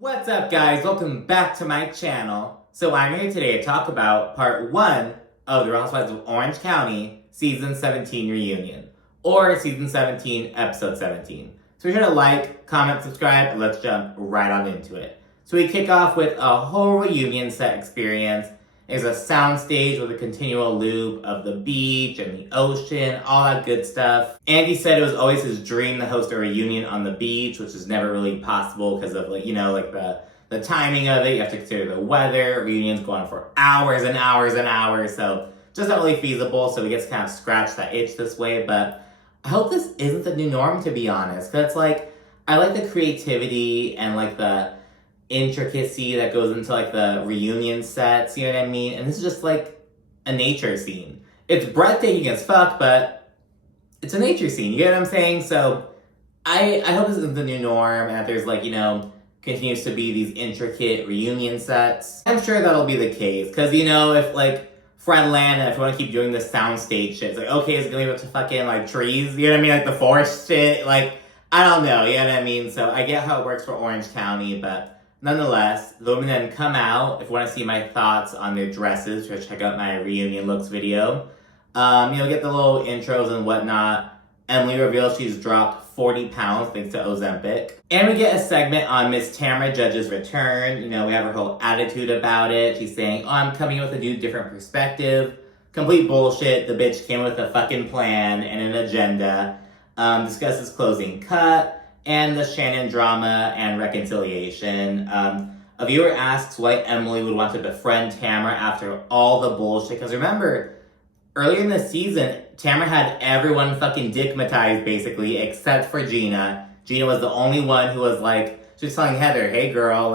What's up, guys? Welcome back to my channel. So I'm here today to talk about part 1 of the Real Housewives of Orange County Season 17 reunion, or Season 17, Episode 17. So be sure to like, comment, subscribe, and let's jump right on into it. So we kick off with a whole reunion set experience. There's a soundstage with a continual loop of the beach and the ocean, all that good stuff. Andy said it was always his dream to host a reunion on the beach, which is never really possible because of the timing of it. You have to consider the weather. Reunions go on for hours and hours and hours, so just not really feasible. So we get to kind of scratch that itch this way. But I hope this isn't the new norm, to be honest, because I like the creativity and the intricacy that goes into the reunion sets, you know what I mean? And this is just a nature scene. It's breathtaking as fuck, but it's a nature scene, you get what I'm saying? So I hope this isn't the new norm and that there's continues to be these intricate reunion sets. I'm sure that'll be the case, because if for Atlanta, if you want to keep doing the soundstage shit, it's okay, is it gonna be about to fucking trees, you know what I mean? The forest shit, I don't know, you know what I mean? So I get how it works for Orange County, but nonetheless, the women then come out. If you want to see my thoughts on their dresses, just check out my reunion looks video. Get the little intros and whatnot. Emily reveals she's dropped 40 pounds thanks to Ozempic. And we get a segment on Miss Tamara Judge's return. We have her whole attitude about it. She's saying, I'm coming with a new different perspective. Complete bullshit. The bitch came with a fucking plan and an agenda. Discusses closing cut and the Shannon drama and reconciliation. A viewer asks why Emily would want to befriend Tamara after all the bullshit. Because remember, earlier in the season, Tamara had everyone fucking dickmatized, basically, except for Gina. Gina was the only one who was she was telling Heather, hey girl,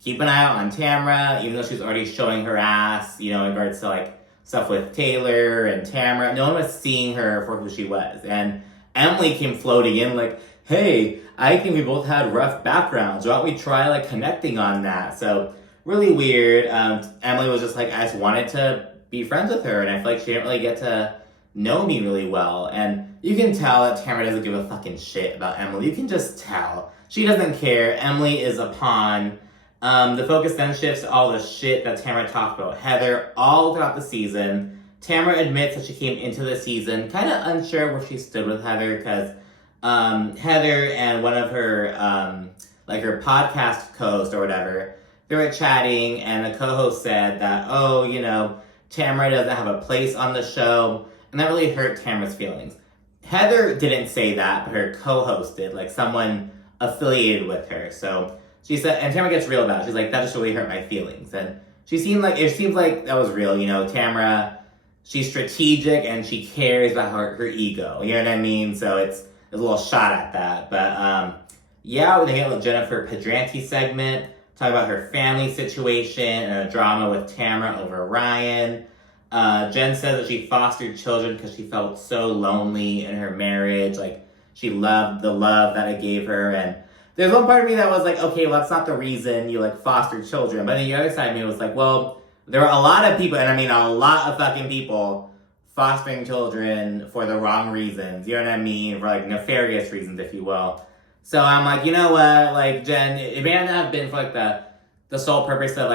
keep an eye out on Tamara, even though she was already showing her ass, in regards to stuff with Taylor and Tamara. No one was seeing her for who she was. And Emily came floating in hey, I think we both had rough backgrounds. Why don't we try connecting on that? So really weird. Emily was just I just wanted to be friends with her, and I feel she didn't really get to know me really well. And you can tell that Tamara doesn't give a fucking shit about Emily. You can just tell. She doesn't care. Emily is a pawn. The focus then shifts to all the shit that Tamara talked about Heather all throughout the season. Tamara admits that she came into the season kind of unsure where she stood with Heather, because Heather and one of her, her podcast co-host or whatever, they were chatting, and the co-host said that, Tamara doesn't have a place on the show, and that really hurt Tamara's feelings. Heather didn't say that, but her co-host did, someone affiliated with her. So she said, and Tamara gets real about it. She's that just really hurt my feelings. And it seems like that was real, Tamara, she's strategic and she cares about her ego, you know what I mean? So it's a little shot at that. But we're gonna get a Jennifer Pedranti segment, talk about her family situation and a drama with Tamara over Ryan. Jen says that she fostered children because she felt so lonely in her marriage. She loved the love that it gave her. And there's one part of me that was okay, well, that's not the reason you fostered children. But then the other side of me was well, there are a lot of people, and I mean a lot of fucking people, fostering children for the wrong reasons, you know what I mean? For nefarious reasons, if you will. So I'm you know what, Jen, it may not have been for the sole purpose of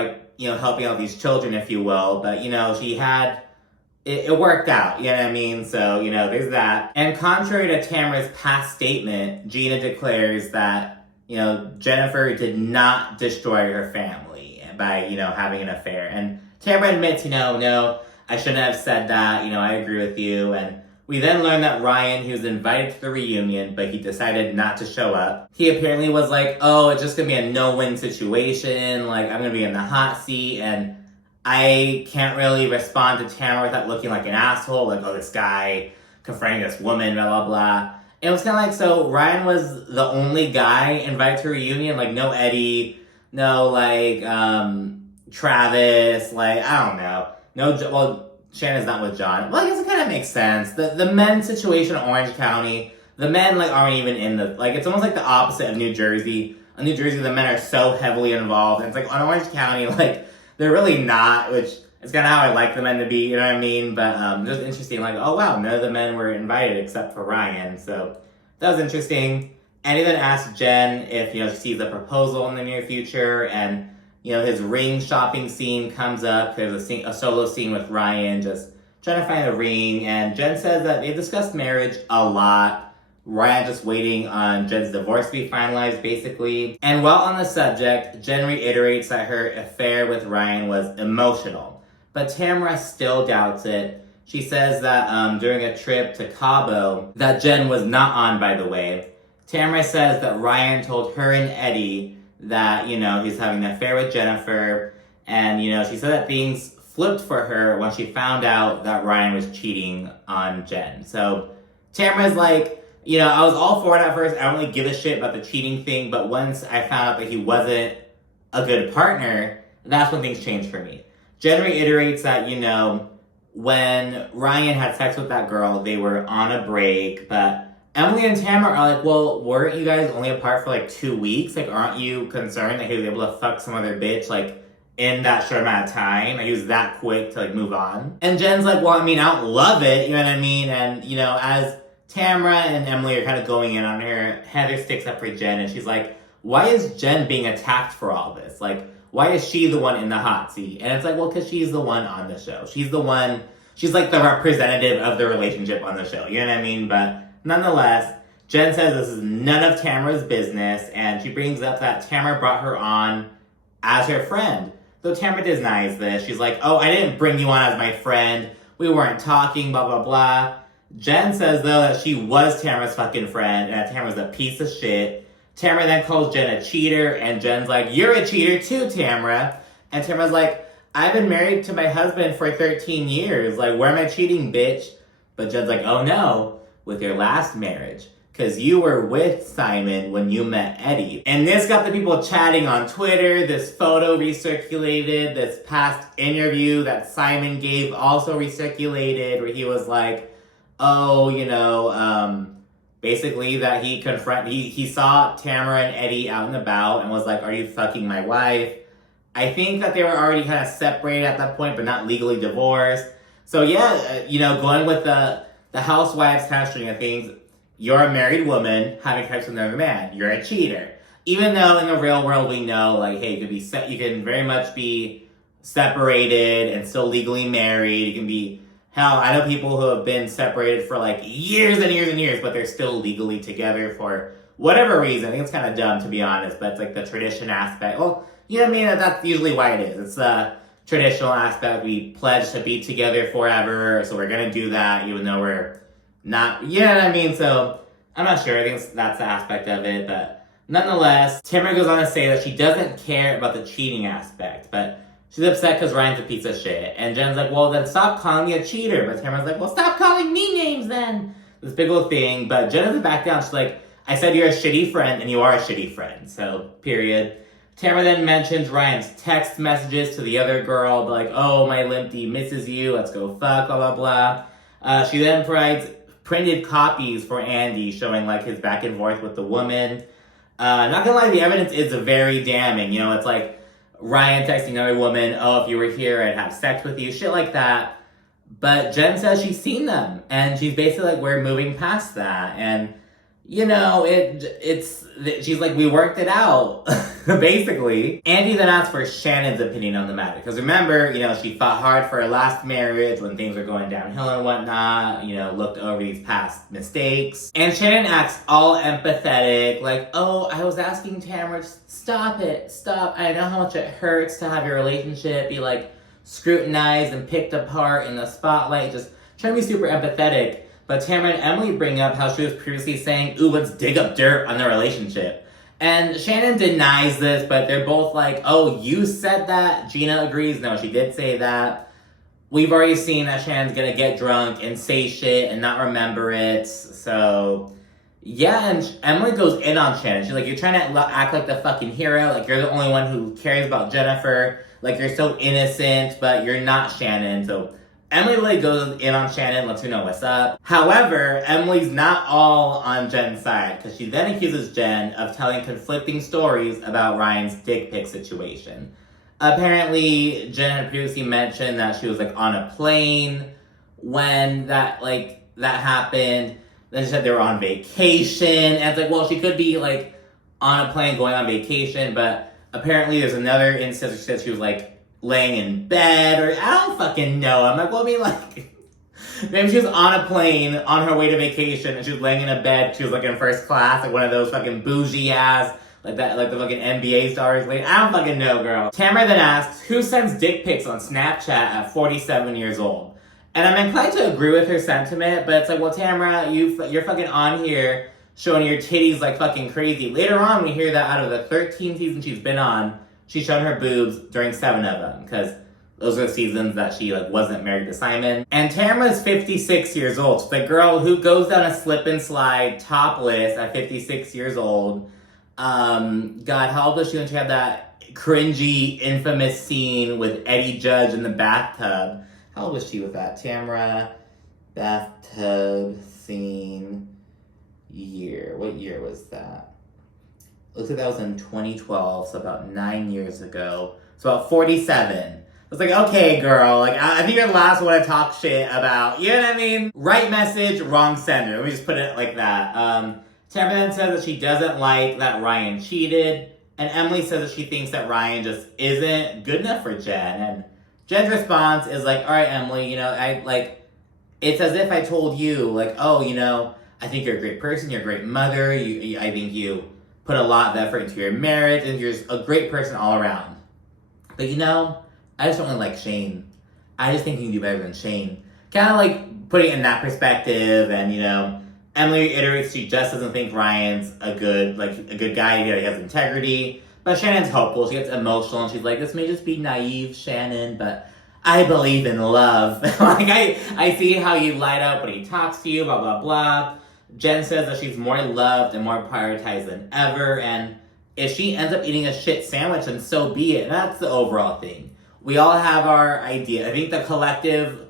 helping out these children, if you will, but she had, it worked out, you know what I mean? So, there's that. And contrary to Tamara's past statement, Gina declares that, Jennifer did not destroy her family by, having an affair. And Tamara admits, no, I shouldn't have said that, I agree with you. And we then learn that Ryan, he was invited to the reunion, but he decided not to show up. He apparently was oh, it's just gonna be a no-win situation, I'm gonna be in the hot seat, and I can't really respond to Tamara without looking like an asshole, oh, this guy confronting this woman, blah, blah, blah. It was kind of so Ryan was the only guy invited to a reunion, no Eddie, no, Travis, I don't know. No, Shannon's not with John. Well, I guess it kind of makes sense. The men's situation in Orange County, the men aren't even in the, it's almost the opposite of New Jersey. In New Jersey, the men are so heavily involved, and it's on Orange County, they're really not, which is kind of how I like the men to be, you know what I mean? But just interesting, oh wow, none of the men were invited except for Ryan, so that was interesting. And he then asks Jen if, she sees a proposal in the near future, and, his ring shopping scene comes up. There's a solo scene with Ryan just trying to find a ring, and Jen says that they discussed marriage a lot. Ryan just waiting on Jen's divorce to be finalized, basically. And while on the subject, Jen reiterates that her affair with Ryan was emotional. But Tamara still doubts it. She says that during a trip to Cabo, that Jen was not on, by the way, Tamara says that Ryan told her and Eddie that, he's having an affair with Jennifer. And, she said that things flipped for her when she found out that Ryan was cheating on Jen. So Tamara's like, I was all for it at first. I don't really give a shit about the cheating thing. But once I found out that he wasn't a good partner, that's when things changed for me. Jen reiterates that, when Ryan had sex with that girl, they were on a break. But Emily and Tamara are like, well, weren't you guys only apart for 2 weeks? Aren't you concerned that he was able to fuck some other bitch, in that short amount of time? He was that quick to, move on? And Jen's like, well, I don't love it, you know what I mean? And, as Tamara and Emily are kind of going in on her, Heather sticks up for Jen, and she's like, why is Jen being attacked for all this? Why is she the one in the hot seat? And it's like, well, because she's the one on the show. She's the one, she's the representative of the relationship on the show, you know what I mean? But nonetheless, Jen says this is none of Tamara's business, and she brings up that Tamara brought her on as her friend. Though Tamara denies this. She's like, oh, I didn't bring you on as my friend. We weren't talking, blah, blah, blah. Jen says, though, that she was Tamara's fucking friend, and that Tamara's a piece of shit. Tamara then calls Jen a cheater, and Jen's like, you're a cheater too, Tamara. And Tamara's like, I've been married to my husband for 13 years. Where am I cheating, bitch? But Jen's like, oh no, with your last marriage. Because you were with Simon when you met Eddie. And this got the people chatting on Twitter. This photo recirculated. This past interview that Simon gave also recirculated, where he was like, oh, basically that he saw Tamara and Eddie out and about and was like, are you fucking my wife? I think that they were already kind of separated at that point, but not legally divorced. So yeah, going with the housewives kind of string of things, you're a married woman having sex with another man. You're a cheater. Even though in the real world we know, hey, you can very much be separated and still legally married. You can be, hell, I know people who have been separated for years and years and years, but they're still legally together for whatever reason. I think it's kind of dumb, to be honest, but it's the tradition aspect. Well, you know what I mean? That's usually why it is. It's the traditional aspect. We pledge to be together forever, so we're going to do that even though we're not, you know what I mean? So I'm not sure. I think that's the aspect of it, but nonetheless, Tamara goes on to say that she doesn't care about the cheating aspect, but she's upset because Ryan's a piece of shit. And Jen's like, well, then stop calling me a cheater. But Tamara's like, well, stop calling me names then. This big old thing. But Jen doesn't back down. She's like, I said you're a shitty friend, and you are a shitty friend. So, period. Tamara then mentions Ryan's text messages to the other girl. Like, oh, my limpy misses you. Let's go fuck, blah, blah, blah. She then provides printed copies for Andy showing his back and forth with the woman. Not gonna lie, the evidence is very damning. It's Ryan texting another woman, oh, if you were here, I'd have sex with you, shit like that. But Jen says she's seen them, and she's basically we're moving past that. And, she's like, we worked it out, basically. Andy then asks for Shannon's opinion on the matter. Because remember, she fought hard for her last marriage when things were going downhill and whatnot, looked over these past mistakes. And Shannon acts all empathetic, oh, I was asking Tamara, stop it, stop. I know how much it hurts to have your relationship be scrutinized and picked apart in the spotlight, just trying to be super empathetic. But Tamara and Emily bring up how she was previously saying, ooh, let's dig up dirt on the relationship. And Shannon denies this, but they're both like, oh, you said that? Gina agrees, no, she did say that. We've already seen that Shannon's gonna get drunk and say shit and not remember it. So, yeah, and Emily goes in on Shannon. She's like, you're trying to act like the fucking hero. You're the only one who cares about Jennifer. You're so innocent, but you're not Shannon. So Emily really goes in on Shannon, lets her know what's up. However, Emily's not all on Jen's side, because she then accuses Jen of telling conflicting stories about Ryan's dick pic situation. Apparently, Jen had previously mentioned that she was on a plane when that happened. Then she said they were on vacation. And it's like, well, she could be like on a plane going on vacation, but apparently there's another instance where she said she was like laying in bed, or I don't fucking know. I'm like, well, I mean, like, maybe she was on a plane on her way to vacation and she was laying in a bed. She was like in first class, like one of those fucking bougie ass, like that, like the fucking NBA stars. Like, I don't fucking know, girl. Tamara then asks, who sends dick pics on Snapchat at 47 years old? And I'm inclined to agree with her sentiment, but it's like, well, Tamara, you're fucking on here showing your titties like fucking crazy. Later on, we hear that out of the 13 seasons she's been on, she's shown her boobs during 7 of them, because those are the seasons that she like wasn't married to Simon. And Tamara's 56 years old. So the girl who goes down a slip and slide topless at 56 years old. God, how old was she when she had that cringy, infamous scene with Eddie Judge in the bathtub? How old was she with that? Tamara, bathtub scene, year. What year was that? Looks like that was in 2012, so about 9 years ago. So about 47. I was like, okay, girl, like, I think you're the last one to talk shit about, you know what I mean? Right message, wrong sender. Let me just put it like that. Tamara then says that she doesn't like that Ryan cheated, and Emily says that she thinks that Ryan just isn't good enough for Jen, and Jen's response is like, all right, Emily, you know, it's as if I told you, like, oh, you know, I think you're a great person, you're a great mother, I think you put a lot of effort into your marriage, and you're just a great person all around. But, you know, I just don't really like Shane. I just think you can do better than Shane. Kind of like putting it in that perspective, and, you know, Emily reiterates she just doesn't think Ryan's a good guy, he has integrity. But Shannon's hopeful, she gets emotional, and she's like, this may just be naive, Shannon, but I believe in love. Like, I see how you light up when he talks to you, blah, blah, blah. Jen says that she's more loved and more prioritized than ever, and if she ends up eating a shit sandwich, then so be it. And that's the overall thing. We all have our idea. I think the collective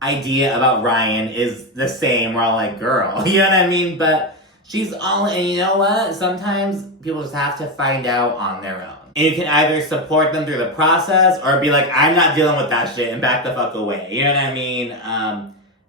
idea about Ryan is the same. We're all like, girl, you know what I mean? But she's all, and you know what? Sometimes people just have to find out on their own. And you can either support them through the process or be like, I'm not dealing with that shit, and back the fuck away. You know what I mean?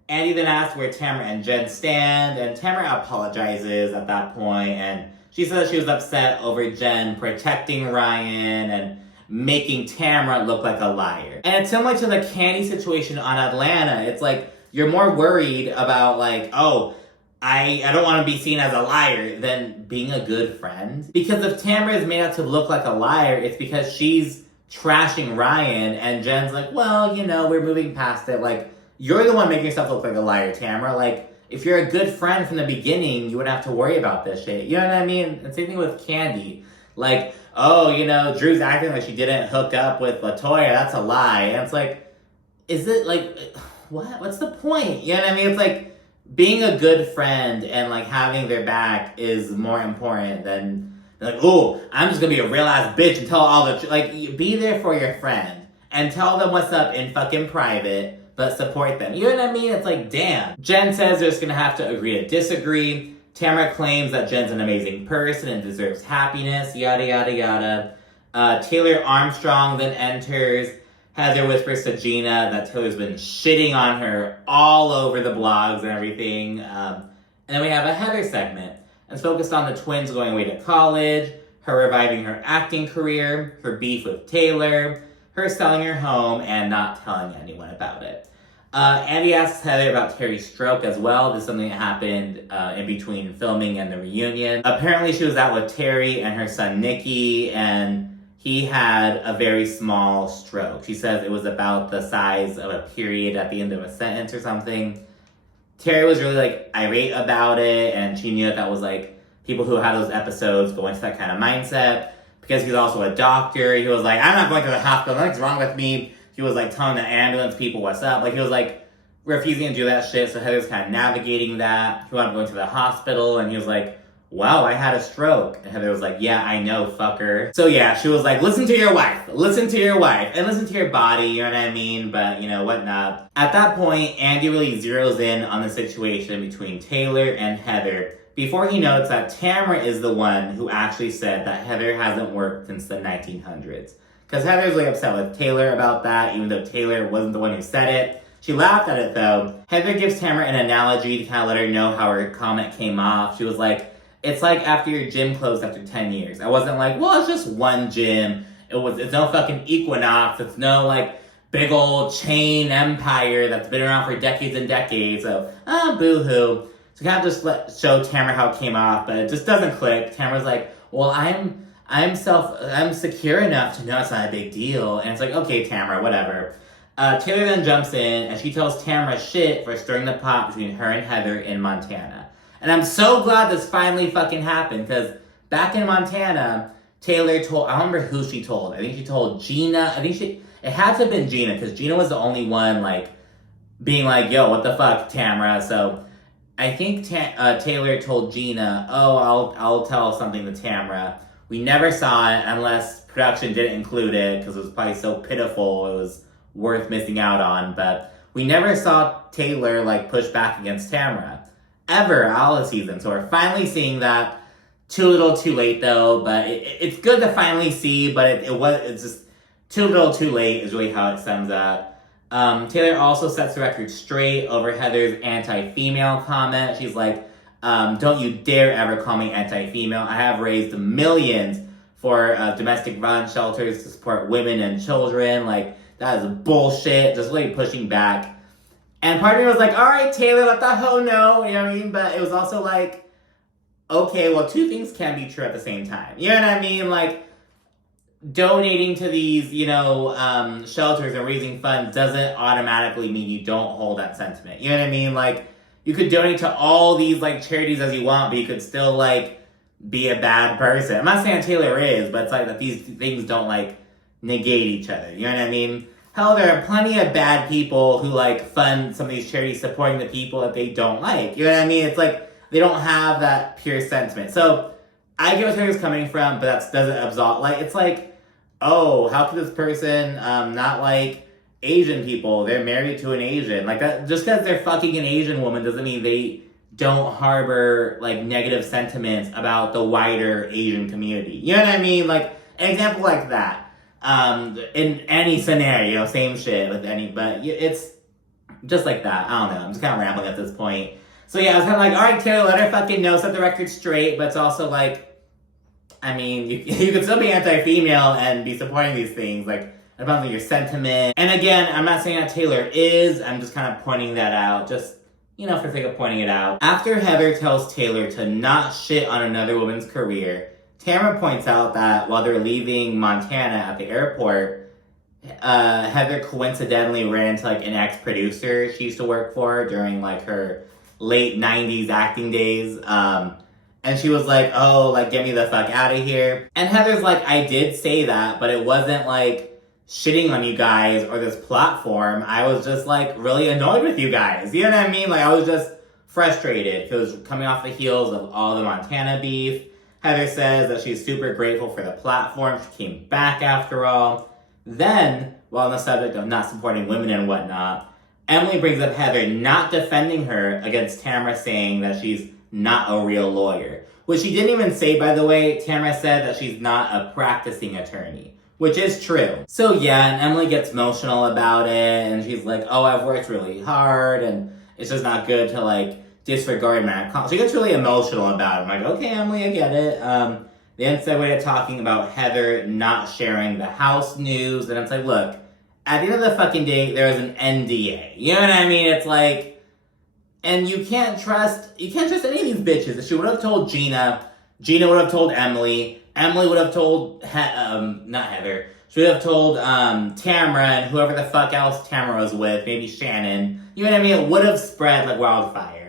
Andy then asks where Tamara and Jen stand, and Tamara apologizes at that point, and she says she was upset over Jen protecting Ryan and making Tamara look like a liar. And it's similar to the Candy situation on Atlanta. It's like, you're more worried about like, oh, I don't want to be seen as a liar than being a good friend. Because if Tamara is made out to look like a liar, it's because she's trashing Ryan, and Jen's like, well, you know, we're moving past it. Like, you're the one making yourself look like a liar, Tamara. Like, if you're a good friend from the beginning, you wouldn't have to worry about this shit. You know what I mean? And same thing with Candy. Like, oh, you know, Drew's acting like she didn't hook up with LaToya. That's a lie. And it's like, is it like, what? What's the point? You know what I mean? It's like, being a good friend and like having their back is more important than like, oh, I'm just gonna be a real ass bitch and tell all the, like, be there for your friend and tell them what's up in fucking private, but support them. You know what I mean? It's like, damn. Jen says they're just gonna have to agree to disagree. Tamara claims that Jen's an amazing person and deserves happiness, yada, yada, yada. Taylor Armstrong then enters. Heather whispers to Gina that Taylor's been shitting on her all over the blogs and everything. And then we have a Heather segment. It's focused on the twins going away to college, her reviving her acting career, her beef with Taylor, her selling her home, and not telling anyone about it. Andy asks Heather about Terry's stroke as well. This is something that happened in between filming and the reunion. Apparently she was out with Terry and her son Nikki, and he had a very small stroke. She says it was about the size of a period at the end of a sentence or something. Terry was really like irate about it, and she knew that was like people who had those episodes go into that kind of mindset. Because he's also a doctor, he was like, I'm not going to the hospital, nothing's wrong with me. He was like telling the ambulance people what's up. Like, he was like refusing to do that shit. So Heather's kind of navigating that. He wanted to go into the hospital, and he was like, wow, I had a stroke. And Heather was like, yeah, I know, fucker. So yeah, she was like, listen to your wife. Listen to your wife. And listen to your body, you know what I mean? But, you know, whatnot. At that point, Andy really zeroes in on the situation between Taylor and Heather before he notes that Tamara is the one who actually said that Heather hasn't worked since the 1900s. Because Heather's really upset with Taylor about that, even though Taylor wasn't the one who said it. She laughed at it though. Heather gives Tamara an analogy to kind of let her know how her comment came off. She was like, it's like after your gym closed after 10 years. I wasn't like, well, it's just one gym. It's no fucking Equinox. It's no like big old chain empire that's been around for decades and decades. So, boo-hoo. So kind of just show Tamara how it came off, but it just doesn't click. Tamara's like, well, I'm secure enough to know it's not a big deal. And it's like, okay, Tamara, whatever. Taylor then jumps in, and she tells Tamara shit for stirring the pot between her and Heather in Montana. And I'm so glad this finally fucking happened, because back in Montana, Taylor told, I don't remember who she told. I think she told Gina. It had to have been Gina, because Gina was the only one, like, being like, yo, what the fuck, Tamara? So I think Taylor told Gina, oh, I'll tell something to Tamara. We never saw it unless production didn't include it, because it was probably so pitiful it was worth missing out on. But we never saw Taylor, like, push back against Tamara. Ever, all the season. So we're finally seeing that. Too little, too late, though. But it's good to finally see, but it's just too little, too late is really how it sums up. Taylor also sets the record straight over Heather's anti-female comment. She's like, don't you dare ever call me anti-female. I have raised millions for domestic violence shelters to support women and children. Like, that is bullshit. Just really pushing back. And part of me was like, all right, Taylor, let the hoe know. You know what I mean? But it was also like, okay, well, two things can be true at the same time. You know what I mean? Like, donating to these, shelters and raising funds doesn't automatically mean you don't hold that sentiment. You know what I mean? Like, you could donate to all these, like, charities as you want, but you could still, like, be a bad person. I'm not saying Taylor is, but it's like that these things don't, like, negate each other. You know what I mean? Hell, there are plenty of bad people who, like, fund some of these charities supporting the people that they don't like. You know what I mean? It's like, they don't have that pure sentiment. So, I get where Taylor's coming from, but that doesn't absolve. Like, it's like, oh, how could this person not like Asian people? They're married to an Asian. Like, that, just because they're fucking an Asian woman doesn't mean they don't harbor, like, negative sentiments about the wider Asian community. You know what I mean? Like, an example like that. In any scenario, same shit with but it's just like that. I don't know. I'm just kind of rambling at this point. So yeah, I was kind of like, all right, Taylor, let her fucking know, set the record straight, but it's also like, I mean, you could still be anti-female and be supporting these things, like, about your sentiment. And again, I'm not saying that Taylor is, I'm just kind of pointing that out, just, for the sake of pointing it out. After Heather tells Taylor to not shit on another woman's career, Tamara points out that while they're leaving Montana at the airport, Heather coincidentally ran into, like, an ex-producer she used to work for during, like, her late 90s acting days. And she was like, oh, like, get me the fuck out of here. And Heather's like, I did say that, but it wasn't, like, shitting on you guys or this platform. I was just, like, really annoyed with you guys. You know what I mean? Like, I was just frustrated because coming off the heels of all the Montana beef. Heather says that she's super grateful for the platform. She came back after all. Then, while on the subject of not supporting women and whatnot, Emily brings up Heather not defending her against Tamara saying that she's not a real lawyer. Which she didn't even say, by the way. Tamara said that she's not a practicing attorney. Which is true. So yeah, and Emily gets emotional about it. And she's like, oh, I've worked really hard. And it's just not good to, like, disregard my account. She gets really emotional about it. I'm like, okay, Emily, I get it. Then segue to talking about Heather not sharing the house news. And it's like, look, at the end of the fucking day, there is an NDA. You know what I mean? It's like, and you can't trust any of these bitches. If she would have told Gina, Gina would have told Emily would have told, not Heather, she would have told Tamara and whoever the fuck else Tamara was with, maybe Shannon. You know what I mean? It would have spread like wildfire.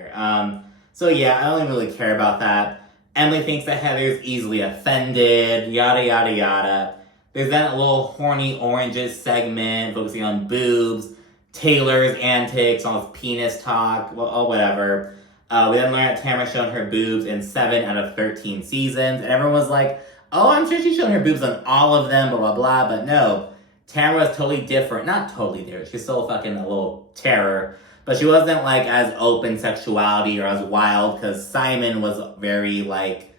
So yeah, I don't really care about that. Emily thinks that Heather's easily offended, yada, yada, yada. There's that little horny oranges segment focusing on boobs, Taylor's antics, all this penis talk, well, whatever. We then learn that Tamara's shown her boobs in 7 out of 13 seasons, and everyone was like, oh, I'm sure she's shown her boobs on all of them, blah, blah, blah, but no. Tamara was totally different. Not totally different. She's still fucking a little terror. But she wasn't, like, as open sexuality or as wild, because Simon was very, like,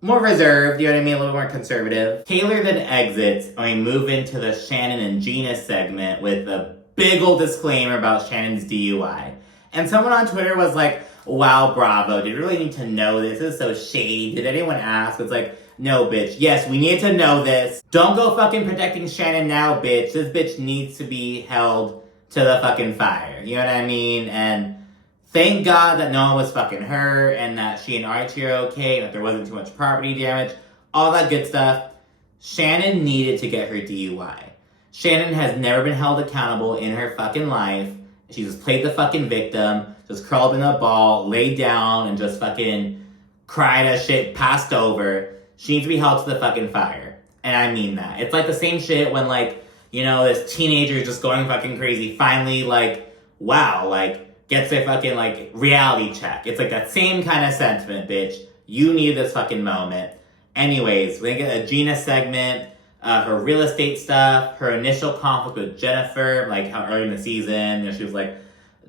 more reserved, you know what I mean? A little more conservative. Taylor then exits, and we move into the Shannon and Gina segment with the big old disclaimer about Shannon's DUI. And someone on Twitter was like, wow, bravo, did you really need to know this? This is so shady. Did anyone ask? It's like, no, bitch. Yes, we need to know this. Don't go fucking protecting Shannon now, bitch. This bitch needs to be held to the fucking fire. You know what I mean? And thank God that no one was fucking her, and that she and Archie are okay, and that there wasn't too much property damage. All that good stuff. Shannon needed to get her DUI. Shannon has never been held accountable in her fucking life. She just played the fucking victim, just curled in a ball, laid down, and just fucking cried as shit, passed over. She needs to be held to the fucking fire. And I mean that. It's like the same shit when, like, you know, this teenager is just going fucking crazy, finally, like, wow, like, gets their fucking, like, reality check. It's like that same kind of sentiment, bitch. You need this fucking moment. Anyways, we get a Gina segment, her real estate stuff, her initial conflict with Jennifer, like how early in the season, you know, she was like,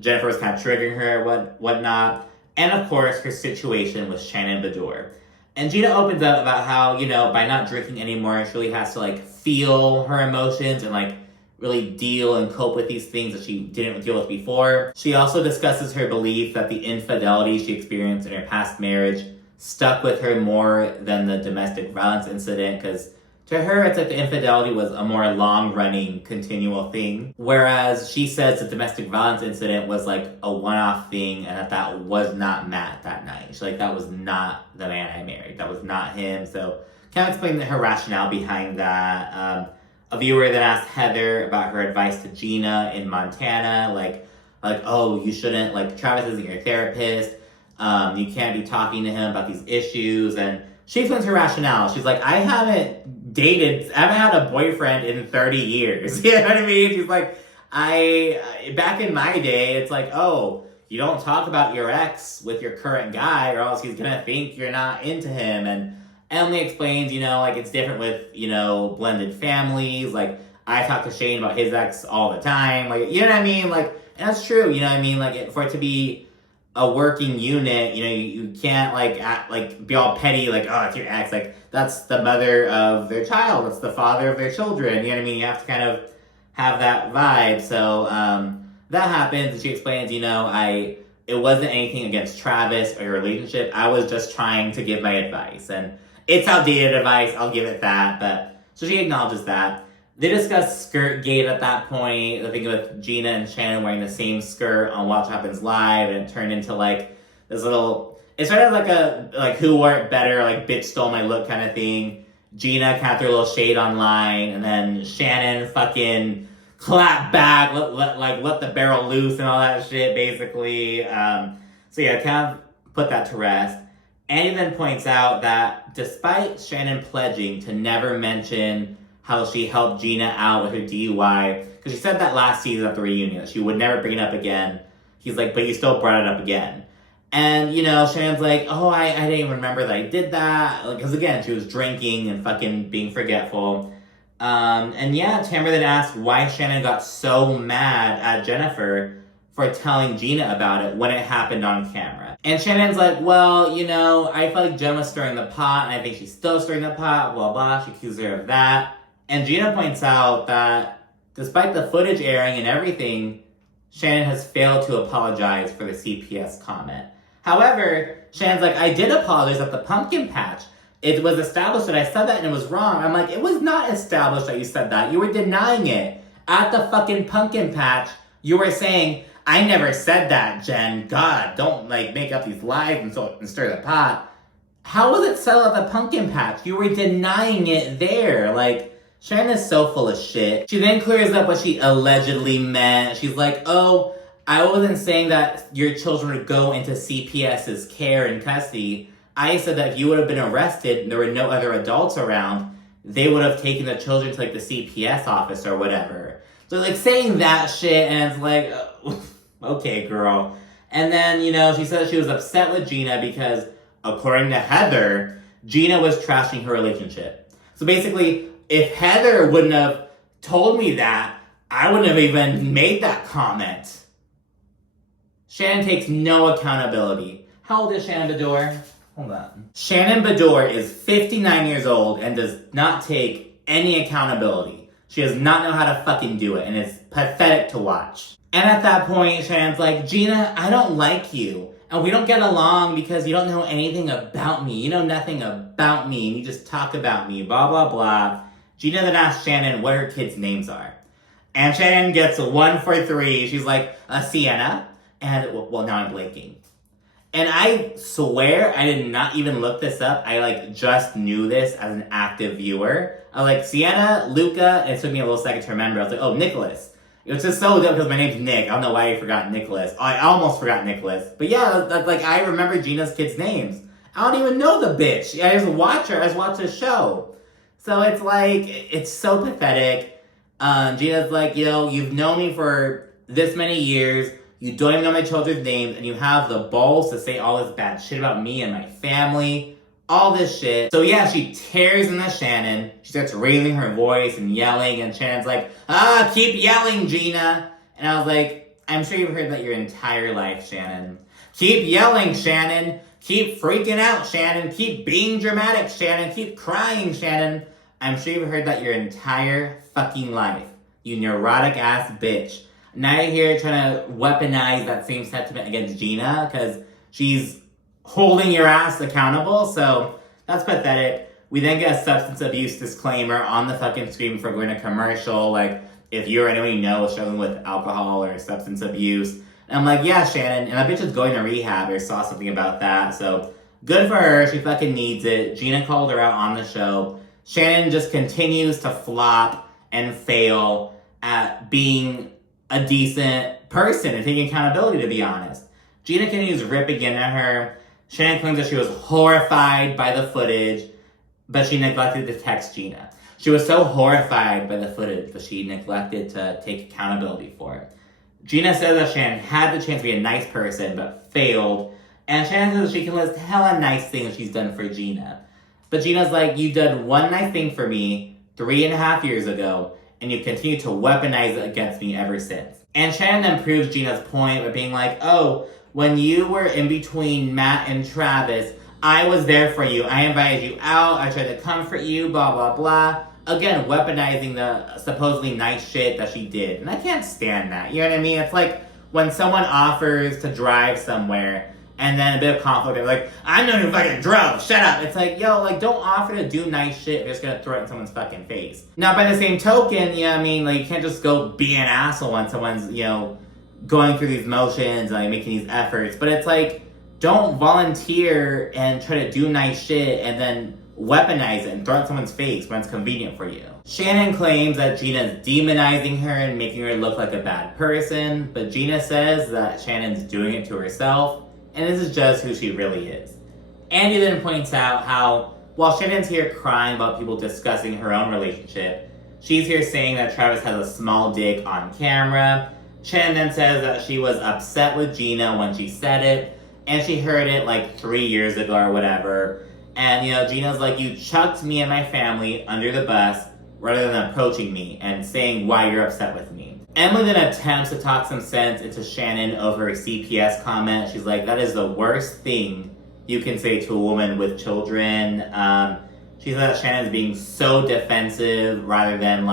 Jennifer was kind of triggering her, whatnot. And of course, her situation with Shannon and Beador. And Gina opens up about how, you know, by not drinking anymore, she really has to, like, feel her emotions and, like, really deal and cope with these things that she didn't deal with before. She also discusses her belief that the infidelity she experienced in her past marriage stuck with her more than the domestic violence incident, because to her, it's like the infidelity was a more long-running, continual thing. Whereas she says the domestic violence incident was like a one-off thing, and that was not Matt that night. She's like, that was not the man I married. That was not him. So kind of explain her rationale behind that. A viewer then asked Heather about her advice to Gina in Montana, like, oh, you shouldn't, like, Travis isn't your therapist. You can't be talking to him about these issues. And she explains her rationale. She's like, I haven't had a boyfriend in 30 years. You know what I mean? She's like, back in my day, it's like, oh, you don't talk about your ex with your current guy or else he's gonna think you're not into him. And Emily explains, you know, like, it's different with, you know, blended families. Like, I talk to Shane about his ex all the time. Like, you know what I mean? Like, and that's true. You know what I mean? Like, for it to be a working unit, you know, you can't, like, be all petty, like, oh, it's your ex. Like, that's the mother of their child. That's the father of their children. You know what I mean? You have to kind of have that vibe. So, that happens, and she explains, you know, it wasn't anything against Travis or your relationship. I was just trying to give my advice. And it's outdated advice, I'll give it that. But, so she acknowledges that. They discuss skirt gate at that point. I think with Gina and Shannon wearing the same skirt on Watch Happens Live, and it turned into, like, this little, it started like a, like, who wore it better, like, bitch stole my look kind of thing. Gina kind of threw a little shade online, and then Shannon fucking clapped back, let the barrel loose and all that shit, basically. So yeah, kind of put that to rest. Annie then points out that despite Shannon pledging to never mention how she helped Gina out with her DUI, because she said that last season at the reunion, that she would never bring it up again. He's like, but you still brought it up again. And, you know, Shannon's like, oh, I didn't even remember that I did that. Because, again, she was drinking and fucking being forgetful. And yeah, Tamara then asked why Shannon got so mad at Jennifer for telling Gina about it when it happened on camera. And Shannon's like, well, you know, I felt like Jen was stirring the pot, and I think she's still stirring the pot, blah, blah. She accuses her of that. And Gina points out that despite the footage airing and everything, Shannon has failed to apologize for the CPS comment. However, Shannon's like, I did apologize at the pumpkin patch. It was established that I said that and it was wrong. I'm like, it was not established that you said that. You were denying it. At the fucking pumpkin patch, you were saying, I never said that, Jen. God, don't, like, make up these lies and stir the pot. How was it settled at the pumpkin patch? You were denying it there. Like, Shannon is so full of shit. She then clears up what she allegedly meant. She's like, oh, I wasn't saying that your children would go into CPS's care and custody. I said that if you would have been arrested and there were no other adults around, they would have taken the children to, like, the CPS office or whatever. So, like, saying that shit, and it's like, okay, girl. And then, you know, she says she was upset with Gina because, according to Heather, Gina was trashing her relationship. So basically, if Heather wouldn't have told me that, I wouldn't have even made that comment. Shannon takes no accountability. How old is Shannon Beador? Hold on. Shannon Beador is 59 years old and does not take any accountability. She does not know how to fucking do it, and it's pathetic to watch. And at that point, Shannon's like, Gina, I don't like you. And we don't get along because you don't know anything about me. You know nothing about me, and you just talk about me, blah, blah, blah. Gina then asks Shannon what her kids' names are. And Shannon gets 1 for 3. She's like, Sienna, and, well, now I'm blanking. And I swear I did not even look this up. I, just knew this as an active viewer. I was like, Sienna, Luca, and it took me a little second to remember. I was like, oh, Nicholas. It was just so dumb because my name's Nick. I don't know why I forgot Nicholas. I almost forgot Nicholas. But yeah, that's I remember Gina's kids' names. I don't even know the bitch. I just watch her. I just watch the show. So it's it's so pathetic. Gina's like, you've known me for this many years. You don't even know my children's names. And you have the balls to say all this bad shit about me and my family. All this shit. So yeah, she tears into Shannon. She starts raising her voice and yelling. And Shannon's like, keep yelling, Gina. And I was like, I'm sure you've heard that your entire life, Shannon. Keep yelling, Shannon. Keep freaking out, Shannon. Keep being dramatic, Shannon. Keep crying, Shannon. I'm sure you've heard that your entire fucking life. You neurotic ass bitch. Now you're here trying to weaponize that same sentiment against Gina because she's holding your ass accountable, so that's pathetic. We then get a substance abuse disclaimer on the fucking screen for going to commercial, if you or anyone you know is struggling with alcohol or substance abuse. And I'm like, yeah, Shannon, and that bitch is going to rehab or saw something about that, so good for her, she fucking needs it. Gina called her out on the show. Shannon just continues to flop and fail at being a decent person and taking accountability, to be honest. Gina continues ripping into her. Shannon claims that she was horrified by the footage, but she neglected to text Gina. She was so horrified by the footage that she neglected to take accountability for it. Gina says that Shannon had the chance to be a nice person, but failed. And Shannon says that she can list hella nice things she's done for Gina. But Gina's like, you did one nice thing for me 3.5 years ago, and you continue to weaponize it against me ever since. And Shannon then proves Gina's point by being like, oh, when you were in between Matt and Travis, I was there for you. I invited you out. I tried to comfort you, blah, blah, blah. Again, weaponizing the supposedly nice shit that she did. And I can't stand that. You know what I mean? It's like when someone offers to drive somewhere and then a bit of conflict, they're like, I'm the one who fucking drove. Shut up. It's like, yo, don't offer to do nice shit if you're just gonna throw it in someone's fucking face. Now, by the same token, you know what I mean? You can't just go be an asshole when someone's, going through these motions and making these efforts, but it's don't volunteer and try to do nice shit and then weaponize it and throw it in someone's face when it's convenient for you. Shannon claims that Gina's demonizing her and making her look like a bad person, but Gina says that Shannon's doing it to herself, and this is just who she really is. Andy then points out how, while Shannon's here crying about people discussing her own relationship, she's here saying that Travis has a small dick on camera. Shannon then says that she was upset with Gina when she said it, and she heard it 3 years ago or whatever. And, Gina's like, you chucked me and my family under the bus rather than approaching me and saying why you're upset with me. Emily then attempts to talk some sense into Shannon over her CPS comment. She's like, that is the worst thing you can say to a woman with children. She said that Shannon's being so defensive rather than,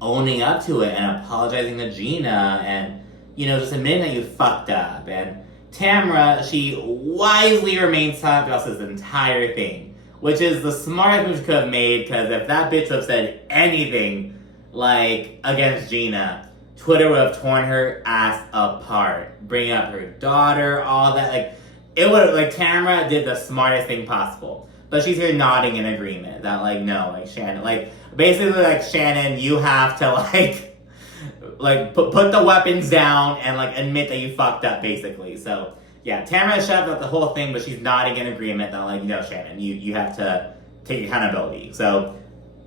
owning up to it and apologizing to Gina and, just admitting that you fucked up. And Tamara, she wisely remains silent about this entire thing, which is the smartest move she could have made, because if that bitch would have said anything, against Gina, Twitter would have torn her ass apart. Bringing up her daughter, all that, it would have, Tamara did the smartest thing possible. But she's here nodding in agreement that, no, Shannon, basically, Shannon, you have to, put the weapons down and, admit that you fucked up, basically. So, yeah, Tamara shoved up the whole thing, but she's nodding in agreement that, no, Shannon, you have to take accountability. So,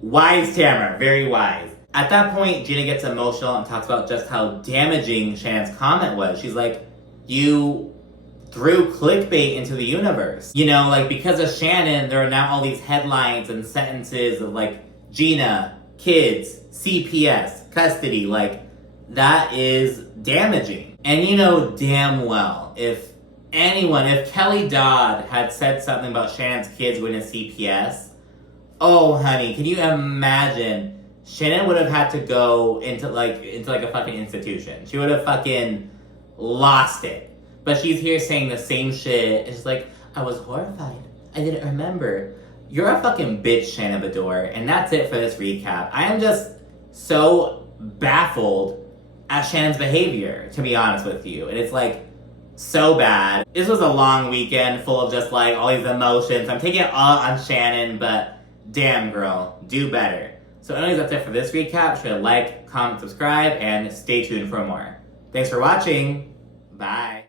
wise Tamara, very wise. At that point, Gina gets emotional and talks about just how damaging Shannon's comment was. She's like, you threw clickbait into the universe. Because of Shannon, there are now all these headlines and sentences of, Gina, kids, CPS, custody, that is damaging. And damn well, if Kelly Dodd had said something about Shannon's kids going to CPS, oh honey, can you imagine Shannon would have had to go into a fucking institution. She would have fucking lost it. But she's here saying the same shit. It's like, I was horrified. I didn't remember. You're a fucking bitch, Shannon Beador. And that's it for this recap. I am just so baffled at Shannon's behavior, to be honest with you. And it's like, so bad. This was a long weekend full of just like all these emotions. I'm taking it all on Shannon, but damn girl, do better. So anyways, that's it for this recap. Sure to like, comment, subscribe, and stay tuned for more. Thanks for watching. Bye.